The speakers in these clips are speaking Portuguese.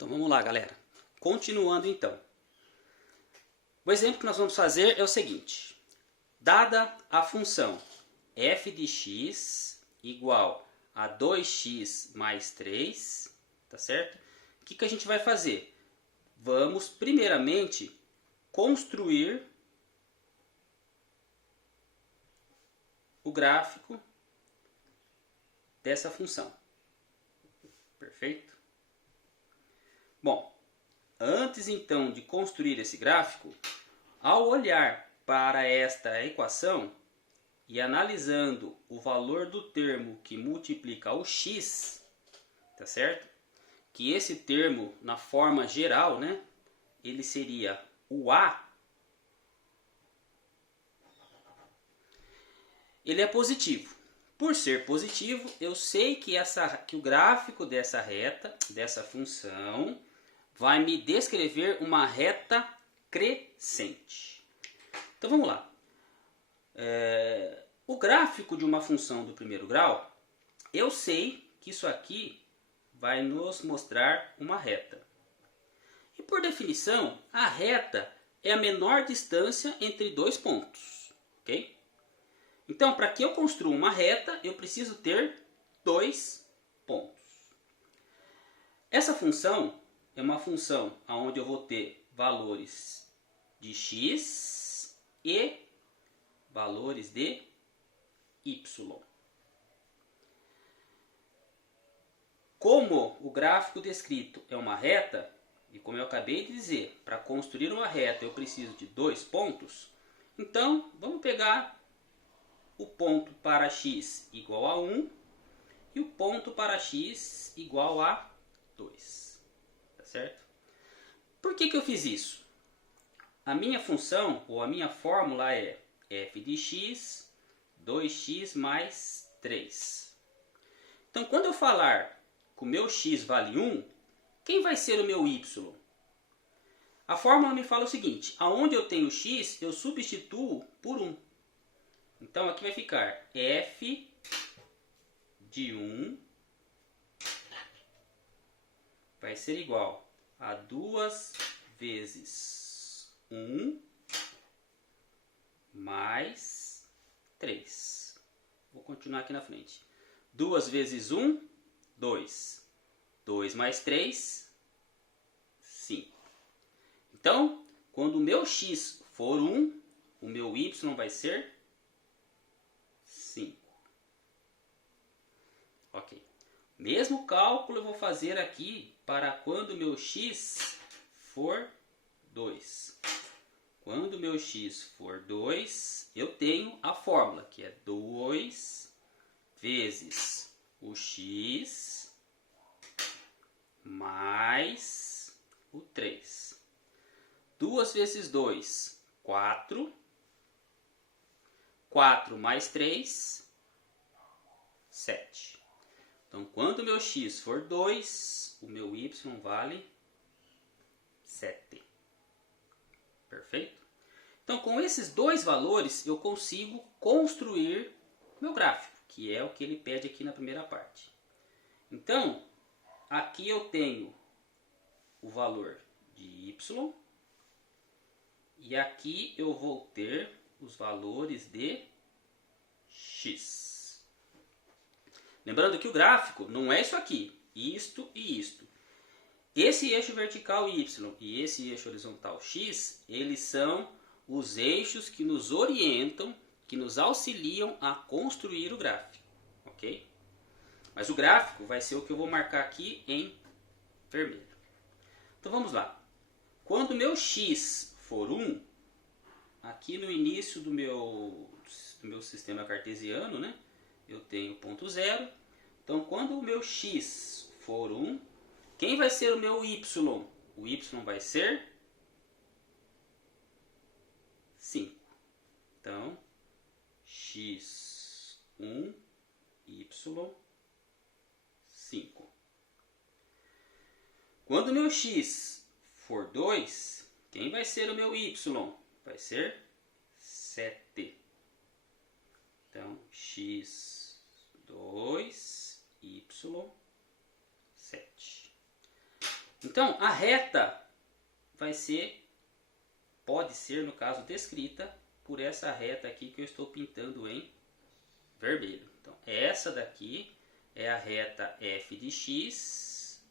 Então vamos lá, galera. Continuando então. O exemplo que nós vamos fazer é o seguinte. Dada a função f de x igual a 2x mais 3, tá certo? O que a gente vai fazer? Vamos primeiramente construir o gráfico dessa função. Perfeito? Bom, antes então de construir esse gráfico, ao olhar para esta equação e analisando o valor do termo que multiplica o x, tá certo? Que esse termo, na forma geral, né, ele seria o a. Ele é positivo. Por ser positivo, eu sei que o gráfico dessa reta, dessa função, vai me descrever uma reta crescente. Então vamos lá. O gráfico de uma função do primeiro grau, eu sei que isso aqui vai nos mostrar uma reta. E por definição, a reta é a menor distância entre dois pontos. Ok? Então, para que eu construa uma reta, eu preciso ter dois pontos. Essa função é uma função onde eu vou ter valores de x e valores de y. Como o gráfico descrito é uma reta, e como eu acabei de dizer, para construir uma reta eu preciso de dois pontos, então vamos pegar o ponto para x igual a 1 e o ponto para x igual a 2. Tá certo? Por que eu fiz isso? A minha função, ou a minha fórmula é f de x, 2x mais 3. Então, quando eu falar que o meu x vale 1, quem vai ser o meu y? A fórmula me fala o seguinte, aonde eu tenho x, eu substituo por 1. Então, aqui vai ficar f de 1 vai ser igual a 2 vezes 1 mais 3. Vou continuar aqui na frente. 2 vezes 1, 2. 2 mais 3, 5. Então, quando o meu x for 1, o meu y vai ser 5. Ok. Mesmo cálculo eu vou fazer aqui para quando o meu x for 2. Quando o meu x for 2, eu tenho a fórmula, que é 2 vezes o x mais o 3. 2 vezes 2, 4. 4 mais 3, 7. Então, quando o meu x for 2, o meu y vale 7. Perfeito? Então, com esses dois valores, eu consigo construir meu gráfico, que é o que ele pede aqui na primeira parte. Então, aqui eu tenho o valor de y, e aqui eu vou ter os valores de x. Lembrando que o gráfico não é isso aqui, isto e isto. Esse eixo vertical y e esse eixo horizontal x, eles são os eixos que nos orientam, que nos auxiliam a construir o gráfico, ok? Mas o gráfico vai ser o que eu vou marcar aqui em vermelho. Então vamos lá. Quando o meu x for 1, aqui no início do meu sistema cartesiano, né, eu tenho ponto 0. Então, quando o meu x for 1, quem vai ser o meu y? O y vai ser 5. Então, x1, y5. Quando o meu x for 2, quem vai ser o meu y? Vai ser 7. Então, x2, y7. Então, a reta vai ser, pode ser, no caso, descrita por essa reta aqui que eu estou pintando em vermelho. Então, essa daqui é a reta f de x,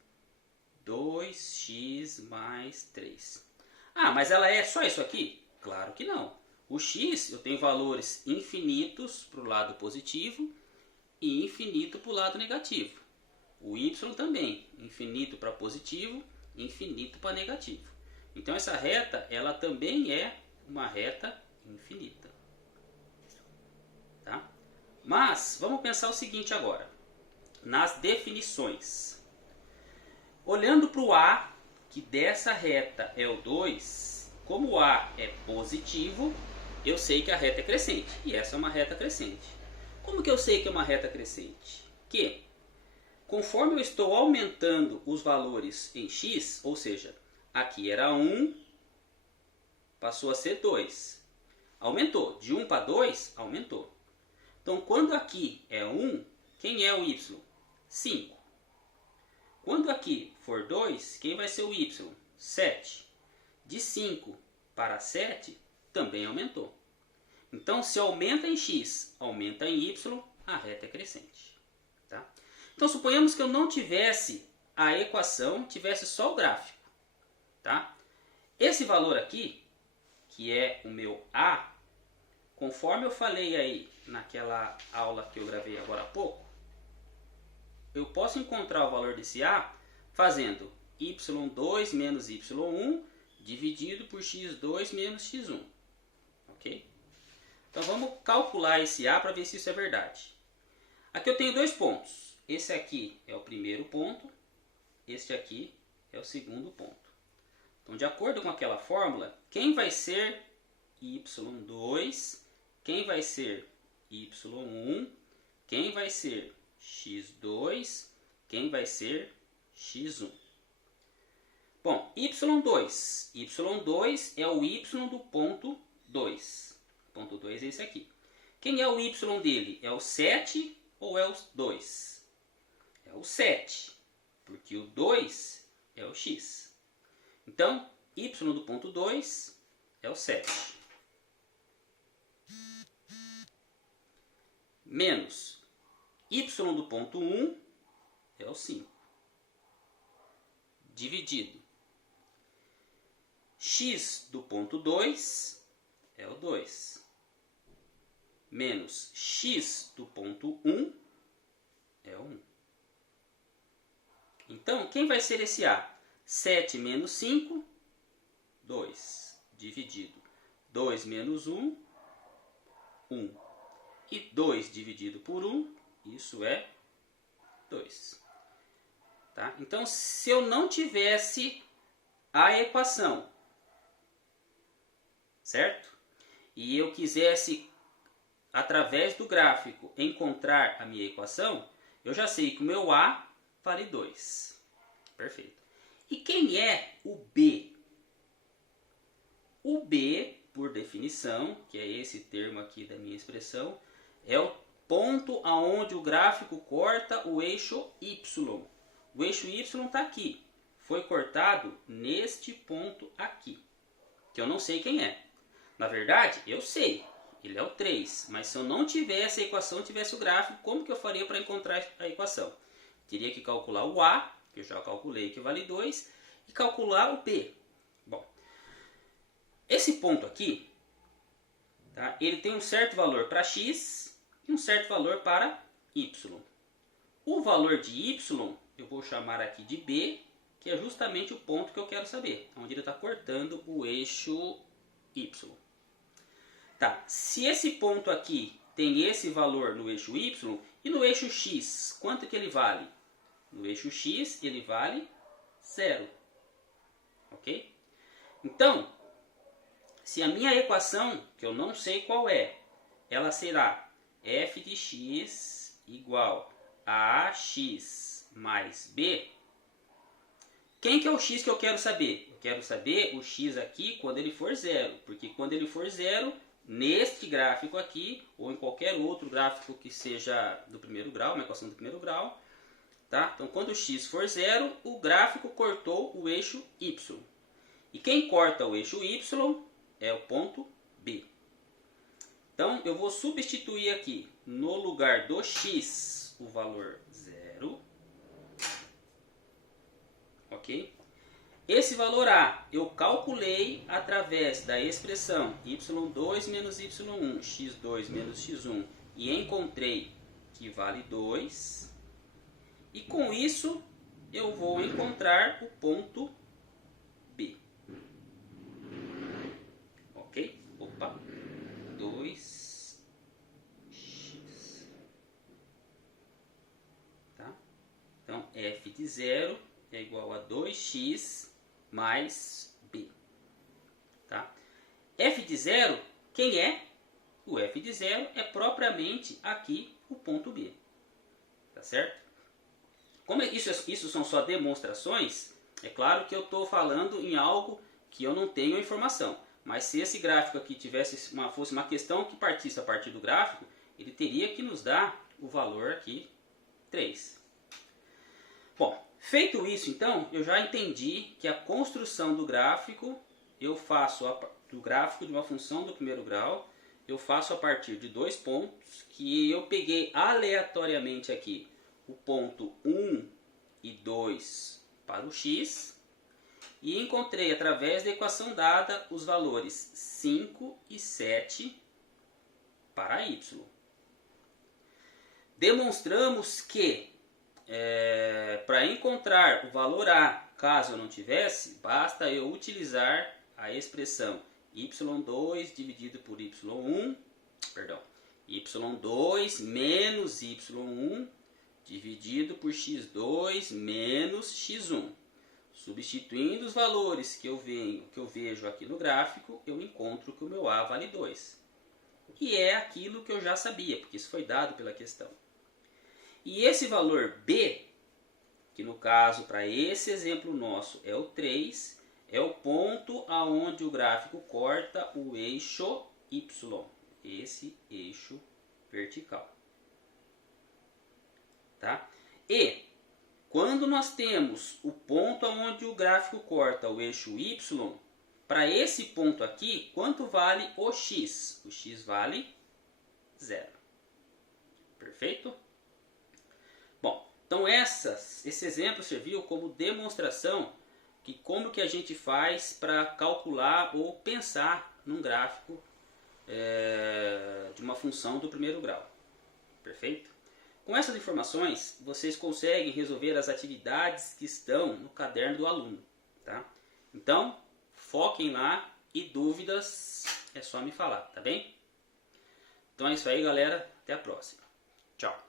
2x mais 3. Ah, mas ela é só isso aqui? Claro que não. O x, eu tenho valores infinitos para o lado positivo e infinito para o lado negativo. O y também, infinito para positivo, infinito para negativo. Então essa reta, ela também é uma reta infinita. Tá? Mas vamos pensar o seguinte agora, nas definições. Olhando para o a, que dessa reta é o 2, como o a é positivo, eu sei que a reta é crescente, e essa é uma reta crescente. Como que eu sei que é uma reta crescente? Que conforme eu estou aumentando os valores em x, ou seja, aqui era 1, passou a ser 2. Aumentou. De 1 para 2, aumentou. Então, quando aqui é 1, quem é o y? 5. Quando aqui for 2, quem vai ser o y? 7. De 5 para 7, também aumentou. Então, se aumenta em x, aumenta em y, a reta é crescente. Tá? Então, suponhamos que eu não tivesse a equação, tivesse só o gráfico. Tá? Esse valor aqui, que é o meu a, conforme eu falei aí naquela aula que eu gravei agora há pouco, eu posso encontrar o valor desse a fazendo y2 menos y1 dividido por x2 menos x1. Ok? Então vamos calcular esse a para ver se isso é verdade. Aqui eu tenho dois pontos. Esse aqui é o primeiro ponto, este aqui é o segundo ponto. Então, de acordo com aquela fórmula, quem vai ser y2, quem vai ser y1, quem vai ser x2, quem vai ser x1. Bom, y2. y2 é o y do ponto 2. O ponto 2 é esse aqui. Quem é o y dele? É o 7 ou é o 2? É o 7, porque o 2 é o x. Então, y do ponto 2 é o 7. Menos y do ponto 1 é o 5. Dividido. X do ponto 2 é o 2. Menos x do ponto 1 é o 1. Então, quem vai ser esse a? 7 menos 5, 2. Dividido. 2 menos 1, 1. E 2 dividido por 1, isso é 2. Tá? Então, se eu não tivesse a equação, certo? E eu quisesse, através do gráfico, encontrar a minha equação, eu já sei que o meu a vale 2. Perfeito. E quem é o b? O b, por definição, que é esse termo aqui da minha expressão, é o ponto aonde o gráfico corta o eixo y. O eixo y está aqui. Foi cortado neste ponto aqui, que eu não sei quem é. Na verdade, eu sei. Ele é o 3. Mas se eu não tivesse a equação, tivesse o gráfico, como que eu faria para encontrar a equação? Teria que calcular o a, que eu já calculei que vale 2, e calcular o b. Bom, esse ponto aqui, tá, ele tem um certo valor para x e um certo valor para y. O valor de y eu vou chamar aqui de b, que é justamente o ponto que eu quero saber, onde ele está cortando o eixo y. Tá, se esse ponto aqui tem esse valor no eixo y, e no eixo x, quanto que ele vale? No eixo x ele vale 0. Ok? Então, se a minha equação, que eu não sei qual é, ela será f de x igual a ax mais b. Quem que é o x que eu quero saber? Eu quero saber o x aqui quando ele for 0. Porque quando ele for 0, neste gráfico aqui, ou em qualquer outro gráfico que seja do primeiro grau, uma equação do primeiro grau, Tá? Então, quando x for 0, o gráfico cortou o eixo y. E quem corta o eixo y é o ponto B. Então, eu vou substituir aqui, no lugar do x, o valor 0. Ok? Esse valor A eu calculei através da expressão y2 menos y1, x2 menos x1, e encontrei que vale 2. E com isso, eu vou encontrar o ponto B. Ok? Opa! 2x. Tá? Então, f de 0 é igual a 2x mais B. Tá? F de 0, quem é? O f de 0 é propriamente aqui o ponto B. Tá certo? Como isso são só demonstrações, é claro que eu estou falando em algo que eu não tenho informação. Mas se esse gráfico aqui fosse uma questão que partisse a partir do gráfico, ele teria que nos dar o valor aqui 3. Bom, feito isso então, eu já entendi que a construção do gráfico, eu faço do gráfico de uma função do primeiro grau, eu faço a partir de 2 pontos, que eu peguei aleatoriamente aqui o ponto 1 e 2 para o x, e encontrei através da equação dada os valores 5 e 7 para y. Demonstramos que para encontrar o valor A, caso eu não tivesse, basta eu utilizar a expressão y2 dividido por y1, y2 menos y1 dividido por x2 menos x1. Substituindo os valores que eu vejo aqui no gráfico, eu encontro que o meu A vale 2. E é aquilo que eu já sabia, porque isso foi dado pela questão. E esse valor B, que no caso para esse exemplo nosso é o 3, é o ponto aonde o gráfico corta o eixo Y, esse eixo vertical. Tá? E quando nós temos o ponto onde o gráfico corta o eixo Y, para esse ponto aqui, quanto vale o x? O x vale 0. Perfeito? Bom, então esse exemplo serviu como demonstração de como que a gente faz para calcular ou pensar num gráfico de uma função do primeiro grau. Perfeito? Com essas informações, vocês conseguem resolver as atividades que estão no caderno do aluno. Tá? Então, foquem lá e dúvidas é só me falar, tá bem? Então é isso aí, galera. Até a próxima. Tchau.